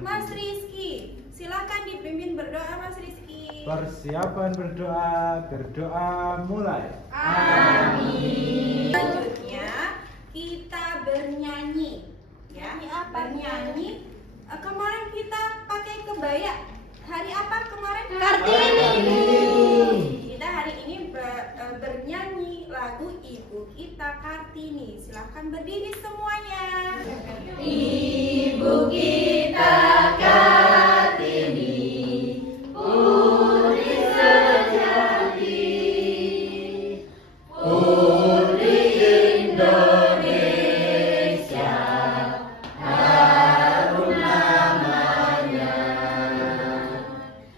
Mas Rizky, silakan dipimpin berdoa Mas Rizky. Persiapan berdoa mulai. Amin. Selanjutnya kita bernyanyi, ya. Bernyanyi. Kemarin kita pakai kebaya. Hari apa kemarin? Kartini. Kita hari ini bernyanyi lagu Ibu Kita Kartini. Silahkan berdiri semuanya. Ibu kita Kartini, putri sejati, putri Indonesia, harum namanya.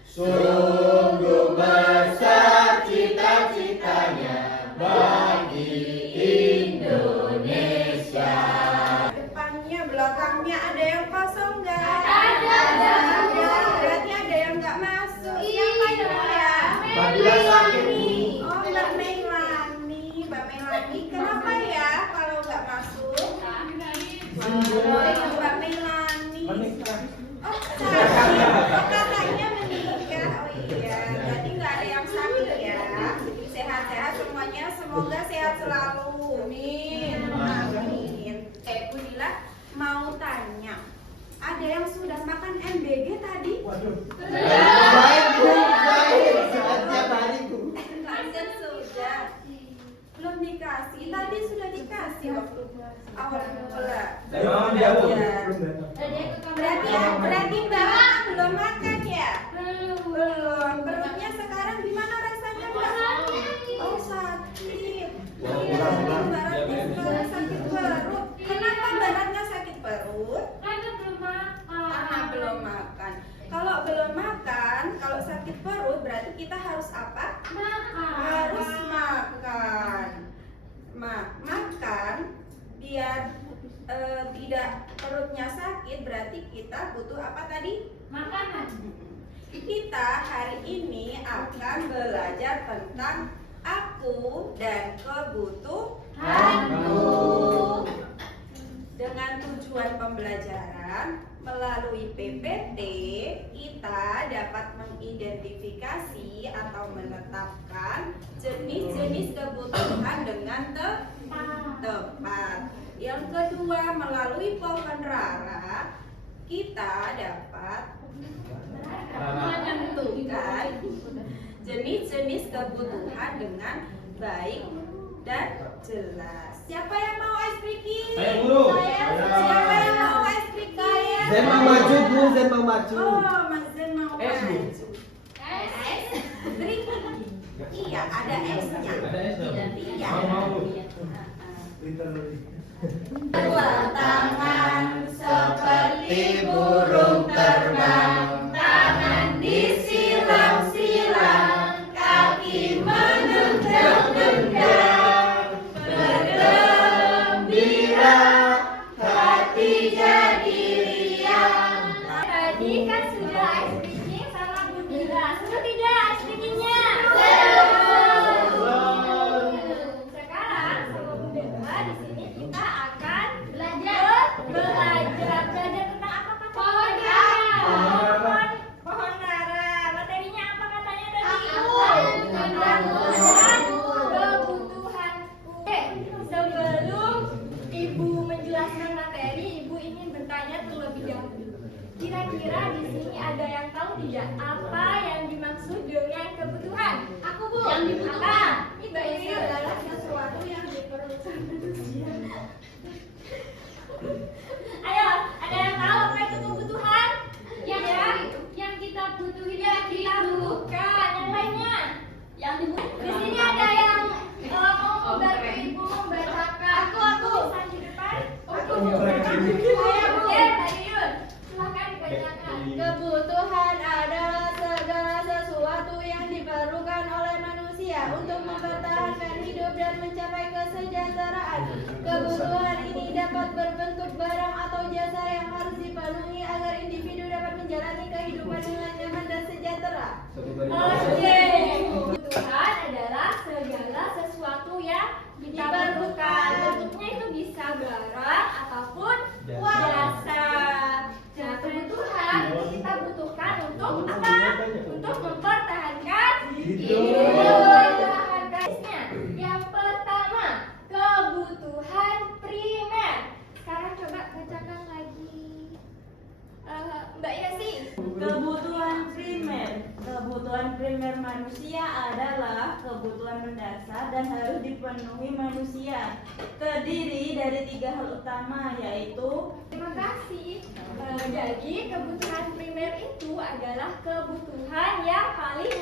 Sungguh besar cita-citanya bagi Indonesia. Depannya, belakangnya ada yang kosong nggak? Ada. Berarti ada yang nggak masuk. Siapa itu ya? Fadila sakit, Bu. Oh, Mbak Melani. Mbak Melani, kenapa ya kalau nggak masuk? Mbak Melani. Menikah. Oh, sakit. Oh, kakaknya menikah. Oh iya, berarti nggak ada yang sakit ya. Sehat-sehat semuanya, semoga sehat selalu. Amin. Amin. Bu Dila mau tanya, ada yang sudah makan MBG tadi? Waduh. Baik Bu, baik. Setiap hari Bu. Langsung sudah. Belum dikasih, tadi sudah dikasih waktu awal mula. Memang dia Bu. Ya. Belum datang. Berarti Mbak Ana belum makan ya? Belum. Belum. Perutnya sekarang gimana rasanya Mbak? Oh sakit. Wah, Iya, kurang. Mbak Ratna sekarang sakit perut. Kenapa Mbak Ratna sakit perut? Karena belum makan. Karena belum makan. Kalau belum makan, kalau sakit perut berarti kita harus apa? Makan. Harus makan. Makan biar tidak perutnya sakit, berarti kita butuh apa tadi? Makanan. Kita hari ini akan belajar tentang aku dan kebutuhanku. Dengan tujuan pembelajaran melalui PPT, kita dapat mengidentifikasi atau menetapkan jenis-jenis kebutuhan dengan tepat. Yang kedua, melalui pohon rara, kita dapat menentukan jenis-jenis kebutuhan dengan baik dan jelas. Siapa yang mau ice cream? Saya, Guru. Siapa yang mau ice cream? Zen mau maju Bu, Zen mau maju. Oh, Mas Zen mau Es, Bu. maju. Es? Drink? Iya, ada esnya. Ada es dong? Iya. Mau Bu. Literally. Dua tangan seperti burung terbang, tangan disilang-silang, kaki menendang-nendang, bergembira, hati jadi riang. Tadi kan sudah ice creamnya sama Bu Dila, sudah tidak ice creamnya? Sekarang sama Bu Dila di sini kita akan belajar tentang apa kata? Pohon rara. Materinya apa katanya tadi? Kebutuhanku. Sebelum Ibu menjelaskan materi, Ibu ingin bertanya terlebih dahulu. Kira-kira di sini ada yang tahu tidak apa yang dimaksud dengan kebutuhan? Aku Bu. Yang dibutuhkan. Itu adalah sesuatu yang diperlukan manusia. Ayo, ada yang tahu apa itu kebutuhan? Yang kita butuhin, yang kita butuhkan. Yang lainnya? Yang dibutuhkan. Di sini ada yang mau membantu Ibu membacakan. Aku. Tulisan di depan. Aku. Saya Bu. Tadi Yun. Silakan dibacakan. Kebutuhan adalah segala sesuatu yang diperlukan oleh manusia untuk mempertahankan hidup dan mencapai kesejahteraan. Kebutuhan ini dapat berbentuk barang atau jasa yang harus dipenuhi agar individu dapat menjalani kehidupan dengan nyaman dan sejahtera. Oke. Kebutuhan adalah segala sesuatu yang diperlukan. Bentuknya itu bisa barang ataupun jasa. Nah, kebutuhan Kebutuhan primer. Kebutuhan primer manusia adalah kebutuhan mendasar dan harus dipenuhi manusia. Terdiri dari 3 hal utama, yaitu Terima kasih. Jadi kebutuhan primer itu adalah kebutuhan yang paling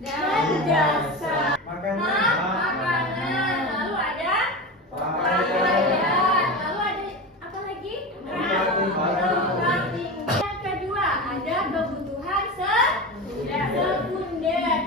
mendasar. Makanan, lalu ada pakaian, lalu ada apa lagi? Tempat tinggal. Yang kedua ada kebutuhan sekunder.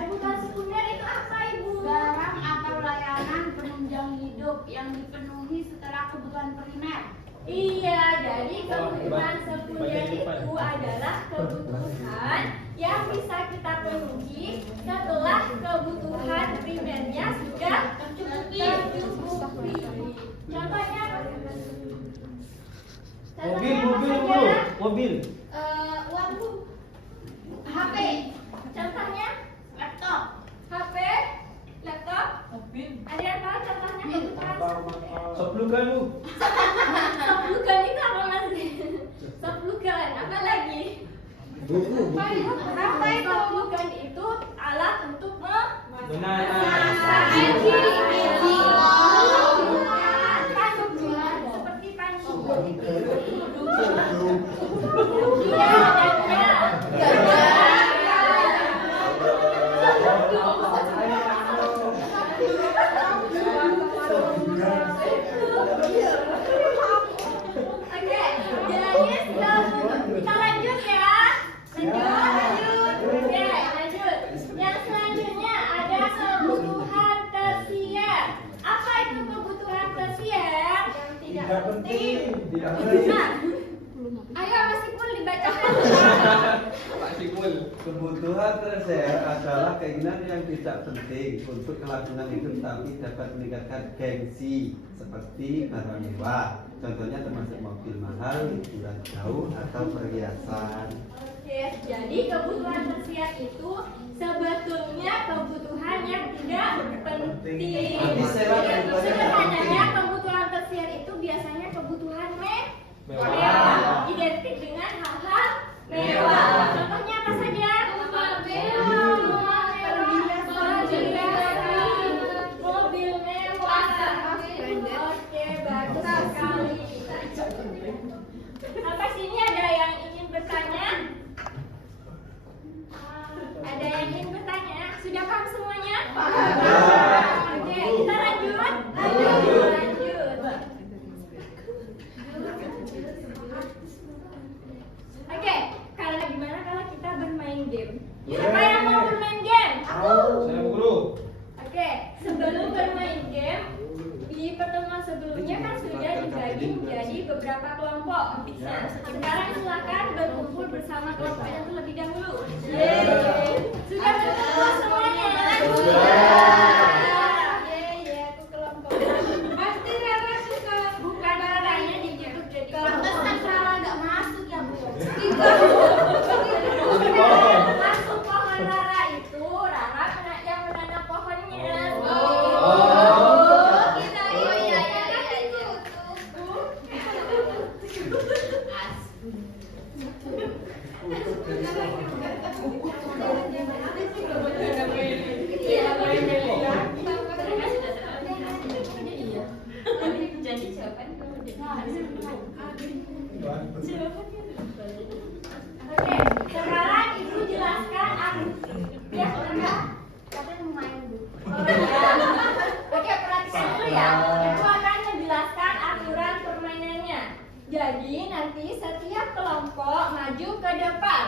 Kebutuhan sekunder itu apa, Ibu? Barang atau layanan penunjang hidup yang dipenuhi setelah kebutuhan primer. Iya, jadi kebutuhan sekunder itu adalah kebutuhan yang bisa kita penuhi setelah kebutuhan primernya sudah tercukupi. Contohnya Mobil. uang, HP. Contohnya laptop. HP, laptop. Ada yang tahu contohnya kebutuhan sekunder? Seplukan lu. Seplukan itu apa, Mas? Seplukan, apa lagi? Buku. Apa itu? Seplukan itu alat untuk Benar. seperti panci. Iya, Oke, jadi kita lanjut ya. Lanjut. Oke, lanjut. Yang selanjutnya ada kebutuhan tersier. Apa itu kebutuhan tersier? Yang tidak penting. Nah, ayo Mas Ipul dibacakan. Kebutuhan tersier adalah keinginan yang tidak penting untuk kelangsungan hidup tapi dapat meningkatkan gengsi seperti barang mewah. Contohnya termasuk mobil mahal, liburan jauh atau perhiasan. Oke, jadi kebutuhan tersier itu sebetulnya kebutuhan yang tidak penting. Sederhananya kebutuhan tersier itu biasanya kebutuhan mewah, identik dengan hal-hal mewah. Contohnya apa saja? Mobil mewah. Oke, bagus sekali. Sampai sini ada yang ingin bertanya? Ada yang ingin bertanya? Sudah paham semuanya? Oke, kita lanjut. Oke, kalau gimana kalau kita bermain game? Siapa yang mau bermain game? Saya guru. Oke, sebelum bermain game, di pertemuan sebelumnya kan sudah dibagi menjadi beberapa kelompok. Nah, sekarang silakan berkumpul bersama kelompoknya terlebih dahulu. Sudah berkumpul semuanya? aku kelompok. Pasti Rara suka. Bukan Raranya dibentuk jadi kelompok. Salah nggak masuk ya Bu. Masuk pohon Rara itu, Rara yang menanam pohonnya. Oke, sekarang Ibu jelaskan ya, katanya mau main Bu. Oke, perhatikan dulu ya. Ibu akan menjelaskan aturan permainannya. Jadi nanti setiap kelompok maju ke depan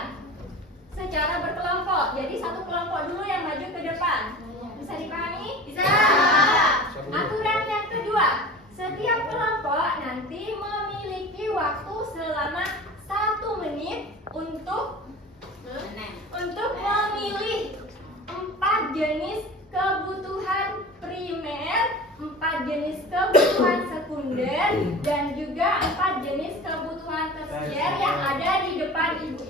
secara berkelompok. Jadi satu kelompok dulu yang maju ke depan. Bisa dipahami? Bisa. Aturan yang kedua, setiap kelompok nanti memiliki waktu selama 1 menit untuk memilih 4 jenis kebutuhan primer, 4 jenis kebutuhan sekunder, dan juga 4 jenis kebutuhan tersier yang ada di depan Ibu.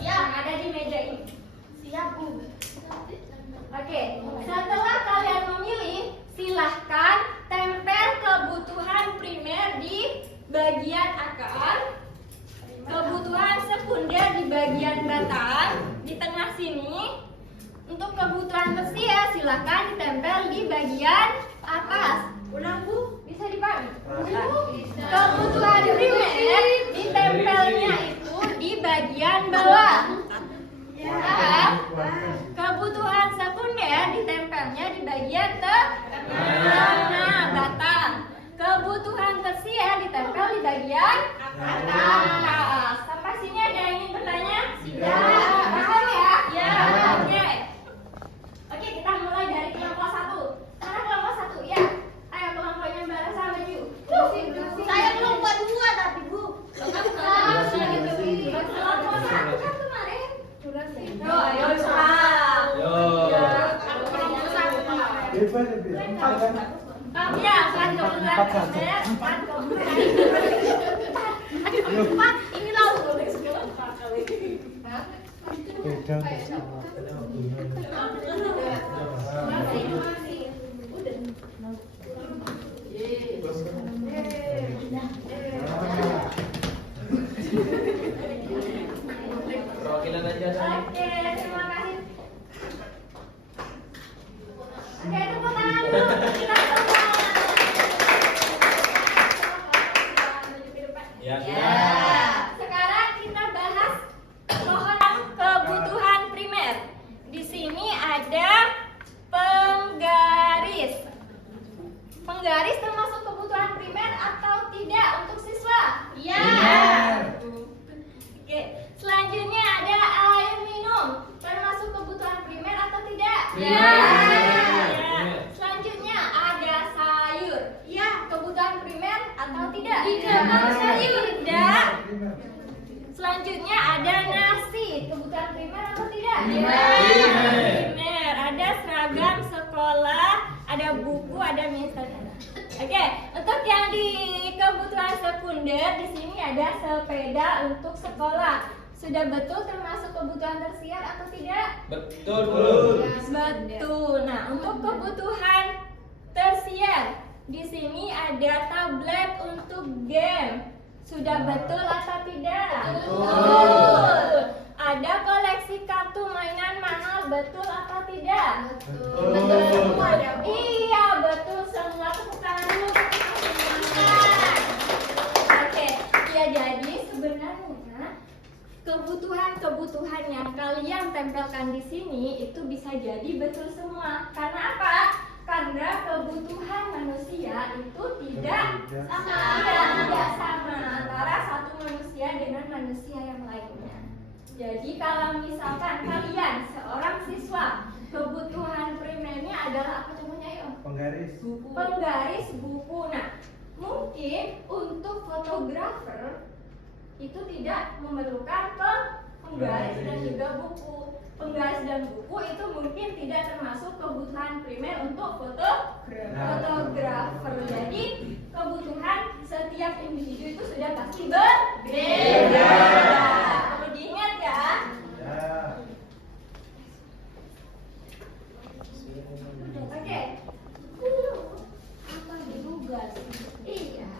Yang ada di meja ini. Siap, Bu? Oke, setelah kalian memilih, silahkan tempel kebutuhan primer di bagian akar, kebutuhan sekunder di bagian batang di tengah sini. Untuk kebutuhan tersier silakan ditempel di bagian atas. Ulang Bu. Bisa dipahami? Kebutuhan primer ditempelnya itu di bagian bawah. Ya. Kebutuhan sekunder ditempelnya di bagian tengah batang. Kebutuhan tersier ditempel di bagian atas. Sampai sini ada yang ingin bertanya? Paham ya? Ya. Oke. Oke, kita mulai dari kelompok 1. Mana kelompok 1? Ya. Ayo kelompoknya Mbak Rasa maju. Saya kelompok 2 tapi Bu. Kelompok 1 kan kemarin. Ayo cepat. Yo. Ya, kan kebetulan primer, kan kebetulan. Ini lalu boleh 10 kali. Perwakilan aja sana. Oke, terima kasih. Oke, tepuk tangan dulu. Kita semua. Ya. Sekarang kita bahas soal kebutuhan primer. Di sini ada penggaris. Penggaris termasuk kebutuhan primer atau tidak untuk siswa? Ya. Oke, selanjutnya ada air minum. Termasuk kebutuhan primer atau tidak? Ya. Selanjutnya ada sayur. Ya. Kebutuhan primer atau tidak? Tidak. Sayur tidak. Selanjutnya ada nasi. Kebutuhan primer atau tidak? Primer. Ada seragam sekolah, ada buku, ada misalnya. Oke, untuk yang di kebutuhan sekunder di sini ada sepeda untuk sekolah. Sudah betul termasuk kebutuhan tersier atau tidak? Betul, Guru. Betul. Nah, untuk kebutuhan tersier di sini ada tablet untuk game. Sudah betul atau tidak? Betul. Ada koleksi kartu mainan mahal, betul atau tidak? Betul semua ada Bu. Iya, betul semua. Tepuk tangan dulu. Semangat. Oke, ya jadi sebenarnya kebutuhan-kebutuhan yang kalian tempelkan di sini itu bisa jadi betul semua. Karena apa? Karena kebutuhan manusia itu tidak sama antara satu manusia dengan manusia yang lainnya. Jadi kalau misalkan kalian seorang siswa kebutuhan primernya adalah apa contohnya yuk? Penggaris buku. Nah, mungkin untuk fotografer itu tidak memerlukan penggaris dan juga buku. Penggaris dan buku itu mungkin tidak termasuk kebutuhan primer untuk fotografer. Jadi kebutuhan setiap individu itu sudah pasti berbeda. Perlu diingat ya. Oke. Apa juga sih? Iya.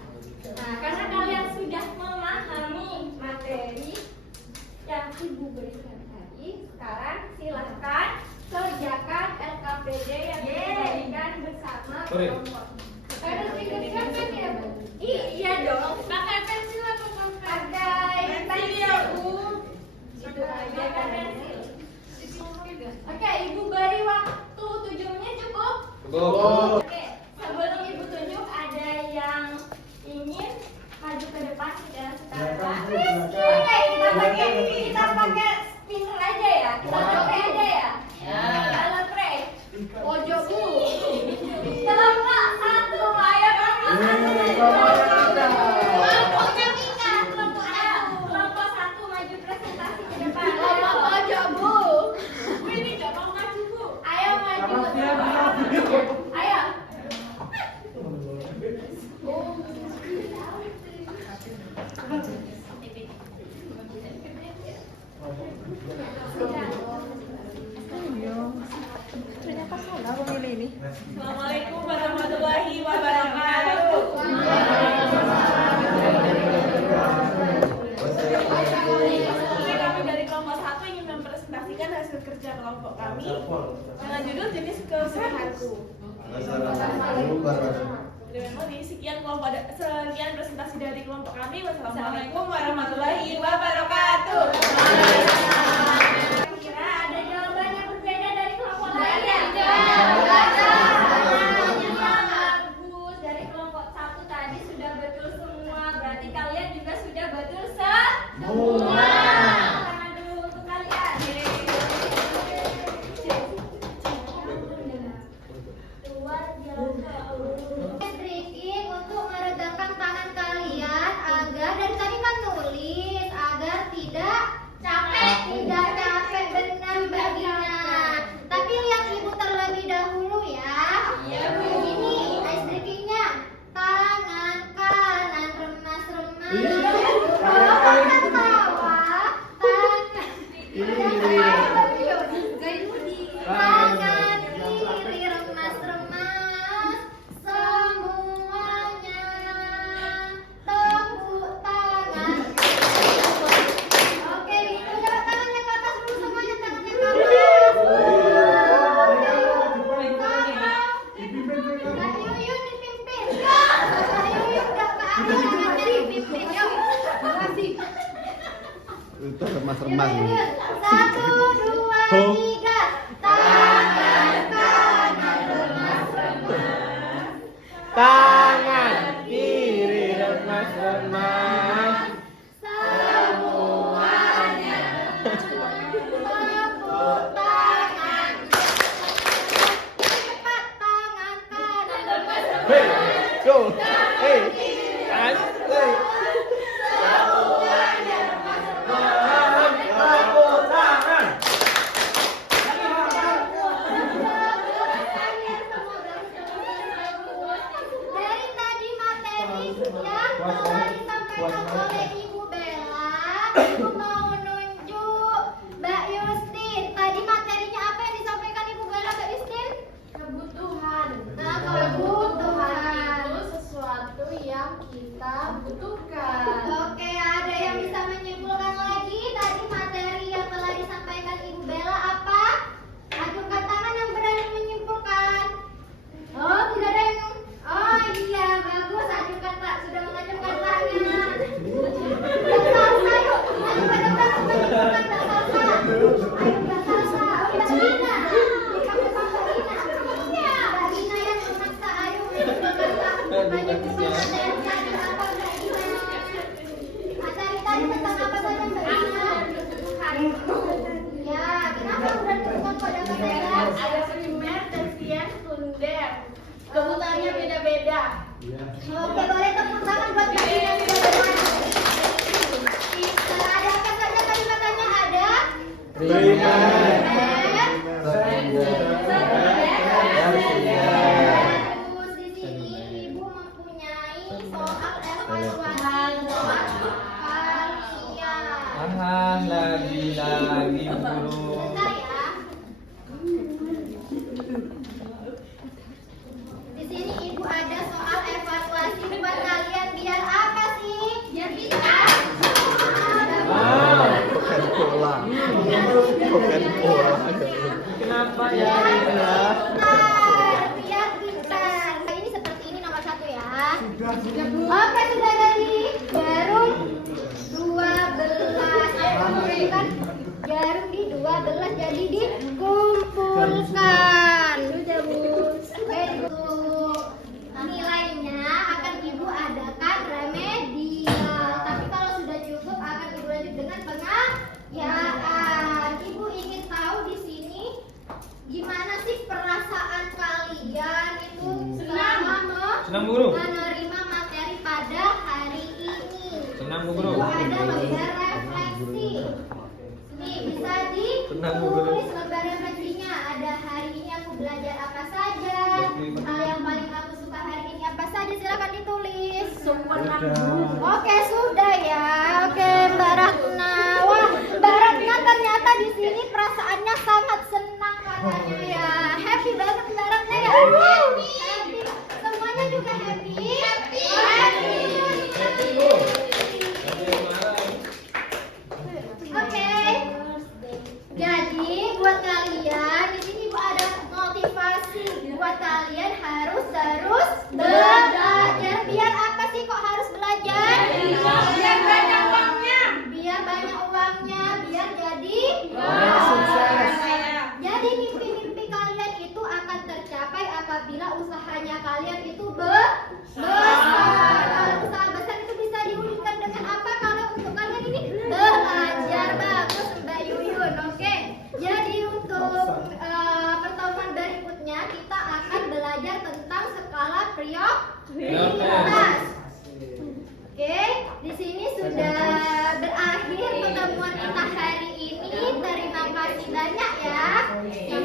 Nah, karena kalian sudah memahami materi yang Ibu berikan tadi, sekarang silahkan kerjakan LKPD yang diberikan bersama kelompok. Ada siapkan ya, Bu? Iya dong. Pakai pensil atau pakai pensil, Bu? Itu aja kan pensil. Oke, Ibu beri waktu 7 menit cukup? Cukup. Oke, sebelum Ibu tunjuk ada yang ingin maju ke depan kita sekarang. Kita pakai spinner aja ya. Kita pakai aja ya. Kalau pray. Pojok Bu. Kelompok 1, ayo kelompok 1 maju presentasi ke depan. Kelompok pojok Bu. Ini enggak mau maju Bu. Ayo maju. Ayo. Assalamualaikum warahmatullahi wabarakatuh. Kami dari usia kelompok kami dengan judul jenis keseharianku. Terima kasih. Sekian presentasi dari kelompok kami. Wassalamualaikum warahmatullahi wabarakatuh. Kira ada jawaban yang berbeda dari kelompok lain ya? Bagus. Dari kelompok 1 tadi sudah betul semua. Berarti kalian juga sudah betul semua. Tangan dulu untuk kalian. Tricking untuk meregangkan tangan kalian agar dari tadi kan nulis agar tidak capek benar Mbak Gina. Tapi lihat ibu terlebih dahulu ya. Iya Bu. Ini ice drinkingnya tangan kanan remas-remas. Tangan tawa, tangan tangan kiri remas-remas semuanya tepuk tangan. Oke, itu coba tangannya ke atas dulu semuanya, tangannya ke atas. Kak Yuyun dipimpin. Kak Yuyun udah ke atas, tangannya dipimpin. Yuk, makasih. Itu remas-remas nih. 1, 2, 3. Tangan kanan remas-remas. Tangan kiri remas-remas. Semuanya tepuk tangan. Cepat tangan kanan remas-remas. Hey, go, hey, and hey. Dari tadi materi yang telah disampaikan oleh Ibu Bella, Ibu mau nunjuk Mbak Yustin. Tadi materinya apa yang disampaikan Ibu Bella, Mbak Yustin? Kebutuhan. Nah, kebutuhan. Itu sesuatu yang kita butuhkan. Oke, ada yang bisa menyimpulkan lagi tadi materi yang telah disampaikan Ibu Bella apa? Ajukan tangan yang berani menyimpulkan. Oh, tidak ada yang. Oh iya, bagus. Ajukan Pak, sudah mengajukan tangan. Mbak Salsa, yuk. Ayo pada Mbak menyimpulkan Mbak Salsa. Ayo Mbak Salsa. Oh, Mbak Gina. Dipanggil Mbak Gina. Iya, Mbak Gina yang memaksa. Ayo menyimpulkan materi tadi apa Mbak Gina? Materi tadi tentang apa saja Mbak Gina? Ya, kenapa udah ditemukan pada materi? Ada primer, tersier, sekunder. Kebutuhannya beda-beda. Oke, boleh tepuk tangan buat Mbak Gina sudah bermain. Ada apa saja tadi katanya ada? Terus di sini Ibu mempunyai soal evaluasi kalian. Lagi guru. Bentar ya. Di sini Ibu ada soal evaluasi buat kalian biar apa sih? Biar bisa. Bukan pola. Bukan pola. Kenapa ya? Biar pintar. Nah, ini seperti ini nomor 1 ya. Oke, sudah dari jarum 12. Kan jarum di 12 jadi dikumpulkan. Sudah Bu. Nilainya akan Ibu adakan remedial. Tapi kalau sudah cukup akan Ibu lanjut dengan pengajaran. Ibu ingin tahu di sini gimana sih perasaan kalian itu selama Senang Bu Guru. menerima materi pada hari ini. Senang Bu Guru. Ibu ada lembar refleksi. Nih bisa Senang Bu Guru. ditulis lembar refleksinya. Ada hari ini aku belajar apa saja. Hal yang paling aku suka hari ini apa saja. Silakan ditulis. Oke, sudah ya. Oke, Mbak Ratna. Wah, Mbak Ratna ternyata di sini perasaannya sangat senang katanya ya. Happy banget Mbak Ratna ya. Happy. Semuanya juga happy. Happy. Oke. Jadi buat kalian Yang